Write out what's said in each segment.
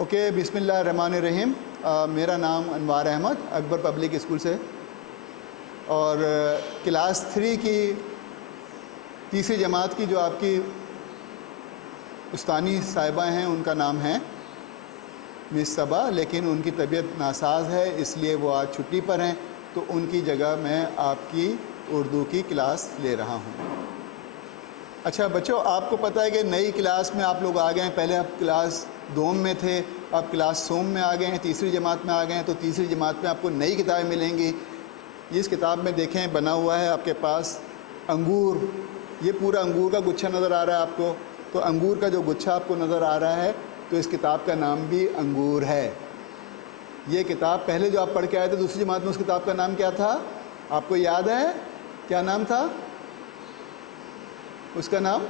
Okay, बिस्मिल्लाहिर्रहमानिर्रहीम। मेरा नाम अनवार अहमद अकबर पब्लिक स्कूल से, और क्लास 3 की तीसरी जमात की जो आपकी उस्तानी साहिबा हैं उनका नाम है मिस सबा, लेकिन उनकी तबीयत नासाज है इसलिए वो आज छुट्टी पर हैं, तो उनकी जगह मैं आपकी उर्दू की क्लास ले रहा हूँ। अच्छा बच्चों, आपको पता है कि नई क्लास में आप लोग आ गए हैं। पहले आप क्लास दोम में थे, अब क्लास सोम में आ गए हैं, तीसरी जमात में आ गए हैं। तो तीसरी जमात में आपको नई किताबें मिलेंगी। इस किताब में देखें बना हुआ है आपके पास अंगूर, ये पूरा अंगूर का गुच्छा नज़र आ रहा है आपको। तो अंगूर का जो गुच्छा आपको नज़र आ रहा है, तो इस किताब का नाम भी अंगूर है। ये किताब पहले जो आप पढ़ के आए थे दूसरी जमात में, उस किताब का नाम क्या था आपको याद है? क्या नाम था उसका नाम?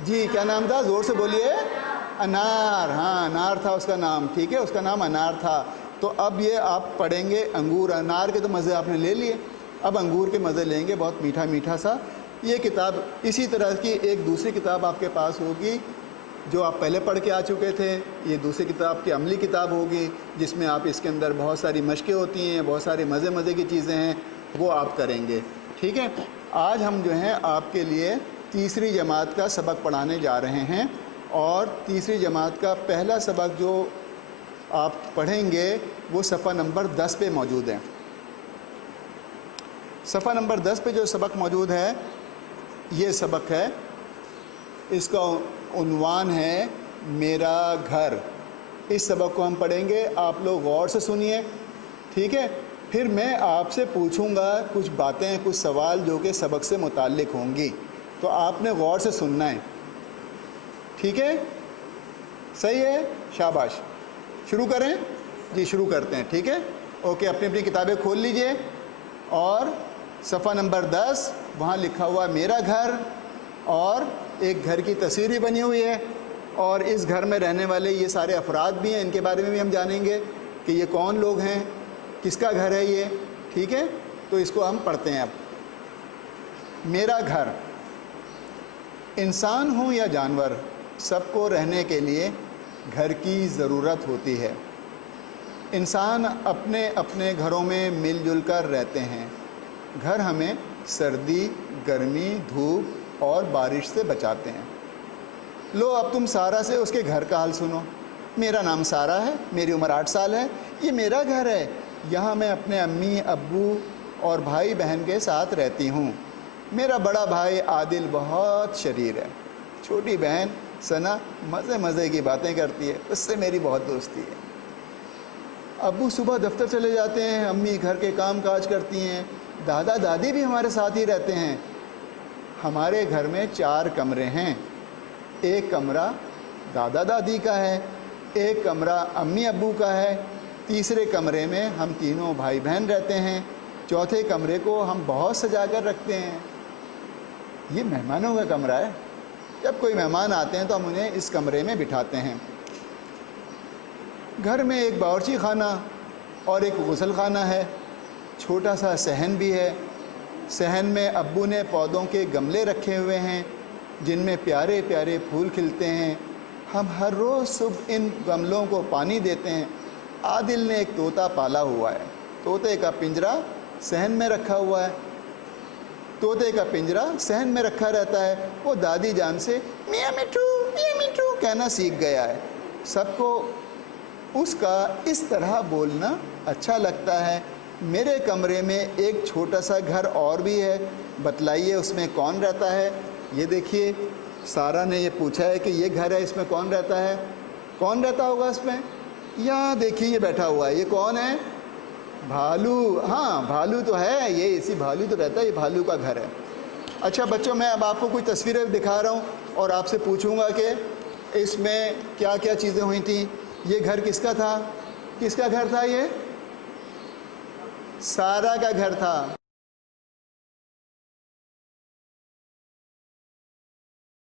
जी क्या नाम था, ज़ोर से बोलिए। अनार, हाँ अनार था उसका नाम, ठीक है, उसका नाम अनार था। तो अब ये आप पढ़ेंगे अंगूर। अनार के तो मज़े आपने ले लिए, अब अंगूर के मज़े लेंगे, बहुत मीठा मीठा सा। ये किताब इसी तरह की एक दूसरी किताब आपके पास होगी जो आप पहले पढ़ के आ चुके थे। ये दूसरी किताब की अमली किताब होगी जिसमें आप इसके अंदर बहुत सारी मशक़ें होती हैं, बहुत सारे मज़े मज़े की चीज़ें हैं, वो आप करेंगे, ठीक है। आज हम जो हैं आपके लिए तीसरी जमात का सबक पढ़ाने जा रहे हैं, और तीसरी जमात का पहला सबक जो आप पढ़ेंगे वो सफ़ा नंबर 10 पे मौजूद है। सफ़ा नंबर 10 पे जो सबक मौजूद है ये सबक है, इसका उन्वान है मेरा घर। इस सबक को हम पढ़ेंगे, आप लोग गौर से सुनिए, ठीक है। फिर मैं आपसे पूछूंगा कुछ बातें, कुछ सवाल जो कि सबक से मुताल्लिक़ होंगी, तो आपने गौर से सुनना है, ठीक है? सही है, शाबाश। शुरू करें? जी शुरू करते हैं, ठीक है। ओके, अपनी अपनी किताबें खोल लीजिए और सफ़ा नंबर 10, वहाँ लिखा हुआ मेरा घर, और एक घर की तस्वीर भी बनी हुई है, और इस घर में रहने वाले ये सारे अफराद भी हैं, इनके बारे में भी हम जानेंगे कि ये कौन लोग हैं, किसका घर है ये, ठीक है। तो इसको हम पढ़ते हैं अब। मेरा घर। इंसान हो या जानवर, सबको रहने के लिए घर की ज़रूरत होती है। इंसान अपने अपने घरों में मिलजुल कर रहते हैं। घर हमें सर्दी, गर्मी, धूप और बारिश से बचाते हैं। लो अब तुम सारा से उसके घर का हाल सुनो। मेरा नाम सारा है, मेरी उम्र 8 साल है, ये मेरा घर है। यहाँ मैं अपने अम्मी, अब्बू और भाई बहन के साथ रहती हूँ। मेरा बड़ा भाई आदिल बहुत शरीर है। छोटी बहन सना मज़े मज़े की बातें करती है, उससे मेरी बहुत दोस्ती है। अब्बू सुबह दफ्तर चले जाते हैं, अम्मी घर के काम काज करती हैं, दादा दादी भी हमारे साथ ही रहते हैं। हमारे घर में 4 कमरे हैं। एक कमरा दादा दादी का है, एक कमरा अम्मी अब्बू का है, तीसरे कमरे में हम तीनों भाई बहन रहते हैं, चौथे कमरे को हम बहुत सजा कर रखते हैं। ये मेहमानों का कमरा है। जब कोई मेहमान आते हैं तो हम उन्हें इस कमरे में बिठाते हैं। घर में एक बावर्ची खाना और एक गुसल खाना है। छोटा सा सहन भी है। सहन में अब्बू ने पौधों के गमले रखे हुए हैं जिनमें प्यारे प्यारे फूल खिलते हैं। हम हर रोज़ सुबह इन गमलों को पानी देते हैं। आदिल ने एक तोता पाला हुआ है। तोते का पिंजरा सहन में रखा हुआ है। तोते का पिंजरा सहन में रखा रहता है। वो दादी जान से मियाँ मिठू कहना सीख गया है। सबको उसका इस तरह बोलना अच्छा लगता है। मेरे कमरे में एक छोटा सा घर और भी है, बतलाइए उसमें कौन रहता है? ये देखिए, सारा ने ये पूछा है कि ये घर है, इसमें कौन रहता है? कौन रहता होगा इसमें? यहाँ देखिए ये बैठा हुआ है, ये कौन है? भालू। हाँ भालू तो है, ये इसी भालू तो रहता है, ये भालू का घर है। अच्छा बच्चों, मैं अब आपको कुछ तस्वीरें दिखा रहा हूँ और आपसे पूछूंगा कि इसमें क्या क्या चीज़ें हुई थी। ये घर किसका था? किसका घर था? ये सारा का घर था।